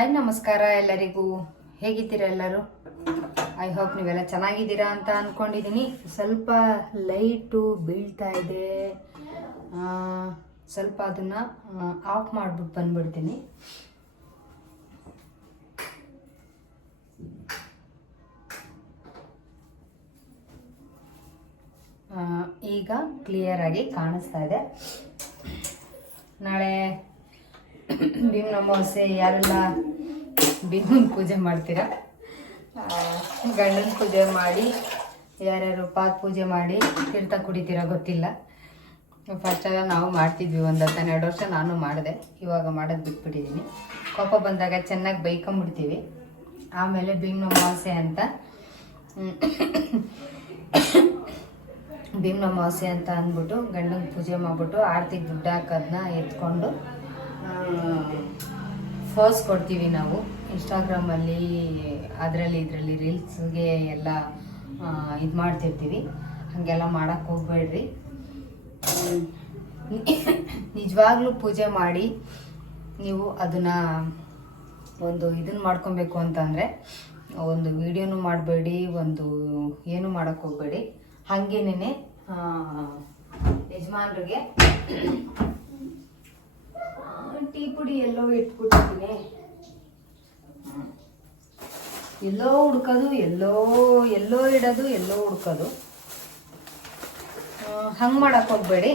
Hi ನಮಸ್ಕಾರ ಎಲ್ಲರಿಗೂ. ಹೇಗಿದ್ದೀರಾ ಎಲ್ಲರೂ? ಐ ಹೋಪ್ ನೀವೆಲ್ಲ ಚೆನ್ನಾಗಿದ್ದೀರಾ ಅಂತ ಅಂದ್ಕೊಂಡಿದ್ದೀನಿ ಸ್ವಲ್ಪ ಲೈಟು ಬೀಳ್ತಾ ಇದೆ. ಸ್ವಲ್ಪ ಅದನ್ನು ಆಫ್ ಮಾಡಿಬಿಟ್ಟು ಬಂದ್ಬಿಡ್ತೀನಿ. ಈಗ ಕ್ಲಿಯರ್ ಆಗಿ ಕಾಣಿಸ್ತಾ ಇದೆ. ನಾಳೆ ಭೀಮ್ ಅಮಾವಾಸ್ಯೆ ಯಾರೆಲ್ಲ ಭೀಮನ ಪೂಜೆ ಮಾಡ್ತೀರಾ? ಗಂಡನ ಪೂಜೆ ಮಾಡಿ, ಯಾರ್ಯಾರು ಪಾದ ಪೂಜೆ ಮಾಡಿ ತೀರ್ಥ ಕುಡಿತೀರಾ ಗೊತ್ತಿಲ್ಲ. ಫಸ್ಟ್ ಎಲ್ಲ ನಾವು ಮಾಡ್ತಿದ್ವಿ ಒಂದು ಹನ್ನೆರಡು ವರ್ಷ ನಾನು ಮಾಡಿದೆ. ಇವಾಗ ಮಾಡೋದು ಬಿಟ್ಬಿಟ್ಟಿದ್ದೀನಿ ಕೋಪ ಬಂದಾಗ ಚೆನ್ನಾಗಿ ಬೈಕೊಂಬಿಡ್ತೀವಿ ಆಮೇಲೆ ಭೀಮ್ನ ಅಮಾವಾಸ್ಯೆ ಅಂತ ಭೀಮ್ನ ಭೀಮ್ ಅಮಾವಾಸ್ಯೆ ಅಂತ ಅಂದ್ಬಿಟ್ಟು ಗಂಡನ ಪೂಜೆ ಮಾಡಿಬಿಟ್ಟು ಆರತಿಗೆ ದುಡ್ಡು ಹಾಕೋದನ್ನ ಎತ್ಕೊಂಡು ಫೋಸ್ ಕೊಡ್ತೀವಿ ನಾವು. ಇನ್ಸ್ಟಾಗ್ರಾಮಲ್ಲಿ ಅದರಲ್ಲಿ, ಇದರಲ್ಲಿ ರೀಲ್ಸ್ಗೆ ಎಲ್ಲ ಇದು ಮಾಡ್ತಿರ್ತೀವಿ. ಹಾಗೆಲ್ಲ ಮಾಡೋಕ್ಕೆ ಹೋಗ್ಬೇಡ್ರಿ. ನಿಜವಾಗ್ಲೂ ಪೂಜೆ ಮಾಡಿ ನೀವು ಅದನ್ನು ಒಂದು ಇದನ್ನು ಮಾಡ್ಕೊಬೇಕು ಅಂತಂದರೆ ಒಂದು ವಿಡಿಯೋನು ಮಾಡಬೇಡಿ, ಒಂದು ಏನು ಮಾಡೋಕ್ಕೆ ಹೋಗಬೇಡಿ. ಹಾಗೇನೇ ಯಜಮಾನ್ರಿಗೆ ಪುಡಿ ಎಲ್ಲೋ ಇಟ್ಬಿಟ್ಟಿದ್ದೀನಿ. ಎಲ್ಲೋ ಹುಡ್ಕೋದು, ಎಲ್ಲೋ ಎಲ್ಲೋ ಇಡೋದು, ಎಲ್ಲೋ ಹುಡ್ಕೋದು. ಹಂಗೆ ಮಾಡೋಕೆ ಹೋಗ್ಬೇಡಿ.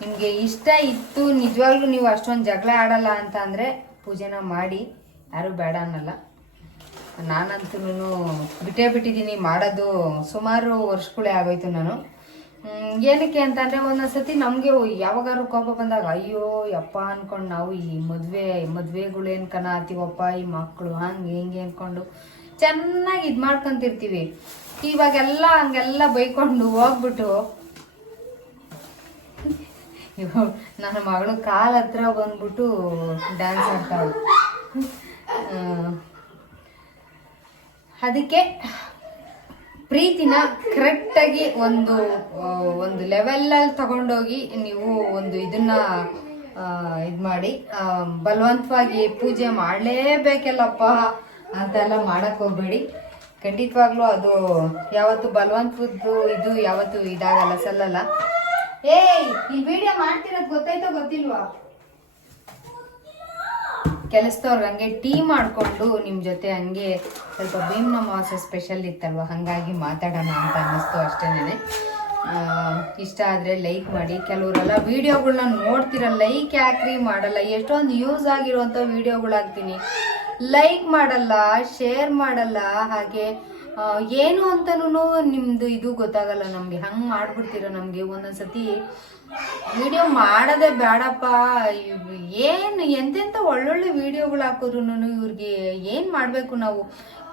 ನಿಮಗೆ ಇಷ್ಟ ಇತ್ತು, ನಿಜವಾಗ್ಲೂ ನೀವು ಅಷ್ಟೊಂದು ಜಗಳ ಆಡಲ್ಲ ಅಂತ ಅಂದರೆ ಪೂಜೆನ ಮಾಡಿ, ಯಾರೂ ಬೇಡ ಅನ್ನಲ್ಲ. ನಾನಂತೂ ಬಿಟ್ಟೇ ಬಿಟ್ಟಿದ್ದೀನಿ, ಮಾಡೋದು ಸುಮಾರು ವರ್ಷಗಳೇ ಆಗೋಯ್ತು ನಾನು. ಏನಕ್ಕೆ ಅಂತಂದರೆ ಒಂದೊಂದ್ಸತಿ ನಮಗೆ ಯಾವಾಗಾರು ಕೋಪ ಬಂದಾಗ, ಅಯ್ಯೋ, ಯಪ್ಪ ಅನ್ಕೊಂಡು ನಾವು ಈ ಮದುವೆ, ಮದುವೆಗಳೇನು ಕಣ ಆತೀವಪ್ಪ ಈ ಮಕ್ಕಳು ಹಂಗೆ ಹಿಂಗೆ ಅಂದ್ಕೊಂಡು ಚೆನ್ನಾಗಿ ಇದು ಮಾಡ್ಕೊಂತಿರ್ತೀವಿ. ಇವಾಗೆಲ್ಲ ಹಂಗೆಲ್ಲ ಬೈಕೊಂಡು ಹೋಗ್ಬಿಟ್ಟು ಇವಾಗ ನನ್ನ ಮಗಳು ಕಾಲ ಹತ್ರ ಬಂದ್ಬಿಟ್ಟು ಡ್ಯಾನ್ಸ್ ಆಡ್ತಾಳೆ. ಅದಕ್ಕೆ ಪ್ರೀತಿನ ಕರೆಕ್ಟಾಗಿ ಒಂದು ಒಂದು ಒಂದು ಲೆವೆಲಲ್ಲಿ ತಗೊಂಡೋಗಿ ನೀವು ಒಂದು ಇದನ್ನ ಇದು ಮಾಡಿ ಬಲವಂತವಾಗಿ ಪೂಜೆ ಮಾಡಲೇಬೇಕಲ್ಲಪ್ಪ ಅಂತೆಲ್ಲ ಮಾಡಕ್ ಹೋಗ್ಬೇಡಿ. ಖಂಡಿತವಾಗ್ಲೂ ಅದು ಯಾವತ್ತು ಬಲವಂತದ್ದು ಇದು ಯಾವತ್ತು ಇದಾಗಲ್ಲ, ಸಲ್ಲಲ್ಲ. ಏಯ್, ಈ ವಿಡಿಯೋ ಮಾಡ್ತಿರೋದು ಗೊತ್ತಾಯ್ತೋ ಗೊತ್ತಿಲ್ವಾ? ಕೆಲಸದವ್ರಿಗೆ ಹಂಗೆ ಟೀ ಮಾಡಿಕೊಂಡು ನಿಮ್ಮ ಜೊತೆ ಹಂಗೆ ಸ್ವಲ್ಪ ಭೀಮ್ನ ಮಾಸ ಸ್ಪೆಷಲ್ ಇತ್ತಲ್ವ? ಹಾಗಾಗಿ ಮಾತಾಡೋಣ ಅಂತ ಅನ್ನಿಸ್ತು ಅಷ್ಟೇನೆ. ಇಷ್ಟ ಆದರೆ ಲೈಕ್ ಮಾಡಿ. ಕೆಲವರೆಲ್ಲ ವೀಡಿಯೋಗಳನ್ನ ನೋಡ್ತೀರ ಲೈಕ್ ಯಾಕ್ರಿ ಮಾಡಲ್ಲ? ಎಷ್ಟೊಂದು ಯೂಸ್ ಆಗಿರುವಂಥ ವೀಡಿಯೋಗಳಾಗ್ತೀನಿ ಲೈಕ್ ಮಾಡಲ್ಲ ಶೇರ್ ಮಾಡಲ್ಲ, ಹಾಗೆ ಏನು ಅಂತನೂ ನಿಮ್ಮದು ಇದು ಗೊತ್ತಾಗಲ್ಲ ನಮಗೆ. ಹಂಗೆ ಮಾಡ್ಬಿಡ್ತೀರ ನಮಗೆ ಒಂದೊಂದ್ಸತಿ. ವಿಡಿಯೋ ಮಾಡೋದೇ ಬೇಡಪ್ಪ ಏನು ಎಂತೆಂತ ಒಳ್ಳೊಳ್ಳೆ ವಿಡಿಯೋಗಳು ಹಾಕಿದ್ರು ಇವ್ರಿಗೆ ಏನು ಮಾಡಬೇಕು ನಾವು?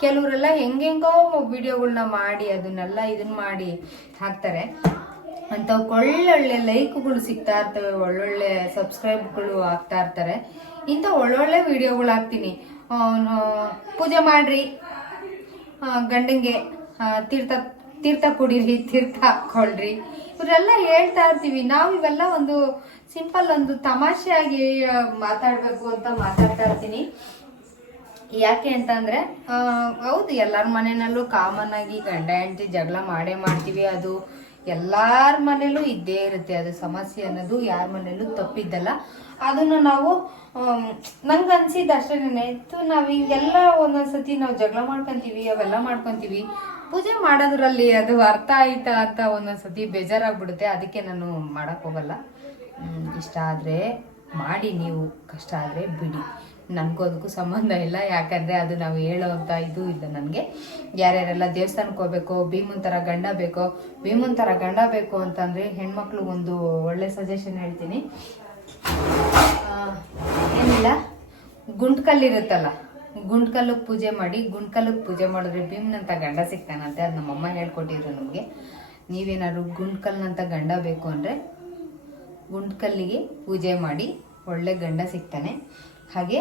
ಕೆಲವರೆಲ್ಲ ಹೆಂಗೆಂಗೋ ವಿಡಿಯೋಗಳನ್ನ ಮಾಡಿ, ಅದನ್ನೆಲ್ಲ ಇದನ್ನ ಮಾಡಿ ಹಾಕ್ತಾರೆ. ಅಂತ ಒಳ್ಳೊಳ್ಳೆ ಲೈಕ್ಗಳು ಸಿಗ್ತಾ ಇರ್ತವೆ, ಒಳ್ಳೊಳ್ಳೆ ಸಬ್ಸ್ಕ್ರೈಬ್ಗಳು ಆಗ್ತಾ ಇರ್ತಾರೆ. ಇಂಥ ಒಳ್ಳೊಳ್ಳೆ ವಿಡಿಯೋಗಳು ಹಾಕ್ತೀನಿ. ಪೂಜೆ ಮಾಡ್ರಿ. ಗಂಡಂಗೆ ತೀರ್ಥ ತೀರ್ಥ ಕುಡೀರಿ, ತೀರ್ಥ ಹಾಕೊಳ್ರಿ ಇವರೆಲ್ಲ ಹೇಳ್ತಾ ಇರ್ತೀವಿ. ನಾವು ಇವೆಲ್ಲ ಒಂದು ಸಿಂಪಲ್ ಒಂದು ತಮಾಷೆಯಾಗಿ ಮಾತಾಡಬೇಕು ಅಂತ ಮಾತಾಡ್ತಾ ಇರ್ತೀನಿ. ಯಾಕೆ ಅಂತಂದರೆ ಹೌದು, ಎಲ್ಲರ ಮನೆಯಲ್ಲೂ ಕಾಮನ್ ಆಗಿ ಗಂಡ, ಹೆಂಡತಿ ಜಗಳ ಮಾಡೇ ಮಾಡ್ತೀವಿ. ಅದು ಎಲ್ಲಾರ ಮನೇಲೂ ಇದ್ದೇ ಇರುತ್ತೆ ಅದು ಸಮಸ್ಯೆ ಅನ್ನೋದು, ಯಾರ ಮನೇಲೂ ತಪ್ಪಿದ್ದಲ್ಲ. ಅದನ್ನು ನಾವು ನಂಗೆ ಅನ್ಸಿದ್ದು ಅಷ್ಟೇನೆ ಇತ್ತು ನಾವು ಹಿಂಗೆಲ್ಲ ಒಂದೊಂದ್ಸತಿ ನಾವು ಜಗಳ ಮಾಡ್ಕೊತೀವಿ, ಅವೆಲ್ಲ ಮಾಡ್ಕೊತೀವಿ. ಪೂಜೆ ಮಾಡೋದ್ರಲ್ಲಿ ಅದು ಅರ್ಥ ಆಯ್ತಾ ಅಂತ ಒಂದೊಂದ್ಸತಿ ಬೇಜಾರಾಗ್ಬಿಡುತ್ತೆ. ಅದಕ್ಕೆ ನಾನು ಮಾಡೋಕ್ಕೋಗಲ್ಲ ಇಷ್ಟ ಆದರೆ ಮಾಡಿ ನೀವು, ಕಷ್ಟ ಆದರೆ ಬಿಡಿ. ನನಗೂ ಅದಕ್ಕೂ ಸಂಬಂಧ ಇಲ್ಲ. ಯಾಕಂದರೆ ಅದು ನಾವು ಹೇಳೋವಂಥ ಇದು ಇಲ್ಲ ನನಗೆ. ಯಾರ್ಯಾರೆಲ್ಲ ದೇವಸ್ಥಾನಕ್ಕೆ ಹೋಗ್ಬೇಕು, ಭೀಮನ್ ಥರ ಗಂಡ ಬೇಕೋ, ಭೀಮನ್ ಥರ ಗಂಡ ಬೇಕು ಅಂತಂದರೆ ಹೆಣ್ಮಕ್ಳು ಒಂದು ಒಳ್ಳೆ ಸಜೆಷನ್ ಹೇಳ್ತೀನಿ. ಏನಿಲ್ಲ. ಗುಂಟ್ಕಲ್ಲಿರುತ್ತಲ್ಲ ಗುಂಟ್ಕಲ್ಲಿಗೆ ಪೂಜೆ ಮಾಡಿ, ಗುಂಟ್ಕಲ್ಲಿಗೆ ಪೂಜೆ ಮಾಡಿದ್ರೆ ಭೀಮ್ನಂತ ಗಂಡ ಸಿಗ್ತಾನಂತೆ. ಅದು ನಮ್ಮಮ್ಮ ಹೇಳ್ಕೊಟ್ಟಿದ್ರು ನಮಗೆ. ನೀವೇನಾದ್ರು ಗುಂಟ್ಕಲ್ನಂತ ಗಂಡ ಬೇಕು ಅಂದರೆ ಗುಂಡ್ಕಲ್ಲಿಗೆ ಪೂಜೆ ಮಾಡಿ ಒಳ್ಳೆ ಗಂಡ ಸಿಗ್ತಾನೆ. ಹಾಗೆ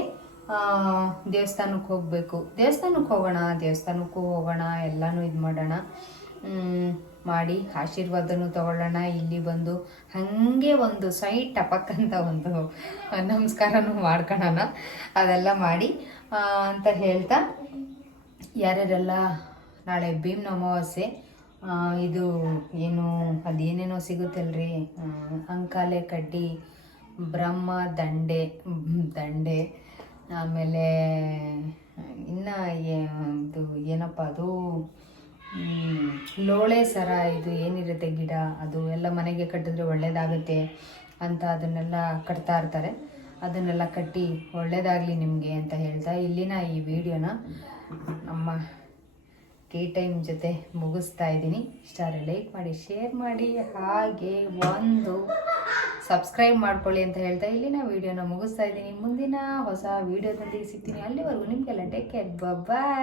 ದೇವಸ್ಥಾನಕ್ಕೆ ಹೋಗಬೇಕು. ದೇವಸ್ಥಾನಕ್ಕೆ ಹೋಗೋಣ, ದೇವಸ್ಥಾನಕ್ಕೂ ಹೋಗೋಣ, ಎಲ್ಲನೂ ಇದು ಮಾಡೋಣ. ಮಾಡಿ ಆಶೀರ್ವಾದನೂ ತಗೊಳ್ಳೋಣ, ಇಲ್ಲಿ ಬಂದು ಹಾಗೆ ಒಂದು ಸೈಟ್ ಟಪಕ್ ಅಂತ ಒಂದು ನಮಸ್ಕಾರನೂ ಮಾಡ್ಕೊಳ್ಳೋಣ ಅದೆಲ್ಲ ಮಾಡಿ ಅಂತ ಹೇಳ್ತಾ, ಯಾರ್ಯಾರೆಲ್ಲ ನಾಳೆ ಭೀಮ್ನ ಅಮಾವಾಸ್ಯೆ ಇದು ಏನು, ಅದೇನೇನೋ ಸಿಗುತ್ತಲ್ರಿ ಅಂಕಾಲೆ ಕಡ್ಡಿ ಬ್ರಹ್ಮ, ದಂಡೆ ದಂಡೆ, ಆಮೇಲೆ, ಇನ್ನು ಇದು ಏನಪ್ಪ ಅದು ಲೋಳೆ ಸರ ಇದು ಏನಿರುತ್ತೆ ಗಿಡ, ಅದು ಎಲ್ಲ ಮನೆಗೆ ಕಟ್ಟಿದ್ರೆ ಒಳ್ಳೆಯದಾಗುತ್ತೆ ಅಂತ ಅದನ್ನೆಲ್ಲ ಕಟ್ತಾ ಇರ್ತಾರೆ. ಅದನ್ನೆಲ್ಲ ಕಟ್ಟಿ ಒಳ್ಳೆಯದಾಗಲಿ ನಿಮಗೆ ಅಂತ ಹೇಳ್ತಾ ಇಲ್ಲಿನ ಈ ವಿಡಿಯೋನ ನಮ್ಮ ಟೀ ಟೈಮ್ ಜೊತೆ ಮುಗಿಸ್ತಾ ಇದ್ದೀನಿ. ಇಷ್ಟಾರೆ ಲೈಕ್ ಮಾಡಿ, ಶೇರ್ ಮಾಡಿ, ಹಾಗೆ ಒಂದು ಸಬ್ಸ್ಕ್ರೈಬ್ ಮಾಡ್ಕೊಳ್ಳಿ ಅಂತ ಹೇಳ್ತಾ ಇಲ್ಲಿ ನಾನು ವಿಡಿಯೋನ ಮುಗಿಸ್ತಾ ಇದ್ದೀನಿ. ಮುಂದಿನ ಹೊಸ ವಿಡಿಯೋದೊಂದಿಗೆ ಸಿಗ್ತೀನಿ. ಅಲ್ಲಿವರೆಗೂ ನಿಮಗೆಲ್ಲ ಟೇಕ್ ಕೇರ್ ಬಾಯ್